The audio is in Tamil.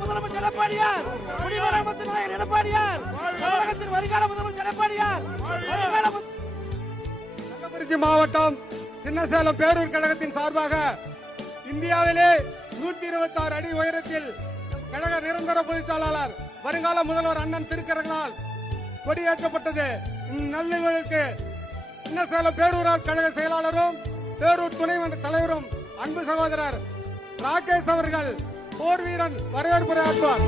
முதலமைச்சர் எடப்பாடியார், குடிமராமத்து நாயகர் எடப்பாடியார், தமிழகத்தின் வருங்கால முதலமைச்சர் எடப்பாடியார், கள்ளக்குறிச்சி மாவட்டம் சின்னசேலம் பேரூர் கழகத்தின் சார்பாக இந்தியாவிலே 126 அடி உயரத்தில் கழக நிரந்தர பொதுச்செயலாளர் வருங்கால முதல்வர் அண்ணன் திருக்கரங்களால் கொடியேற்றப்பட்டது. இந்நல்நிகழ்வுக்கு சின்னசேலம் பேரூரார் கழக செயலாளரும் பேரூர் துணைமன்ற தலைவரும் அன்பு சகோதரர் ராகேஷ் அவர்கள் போர் வீரன் வரவேற்புரை ஆற்றுவார்.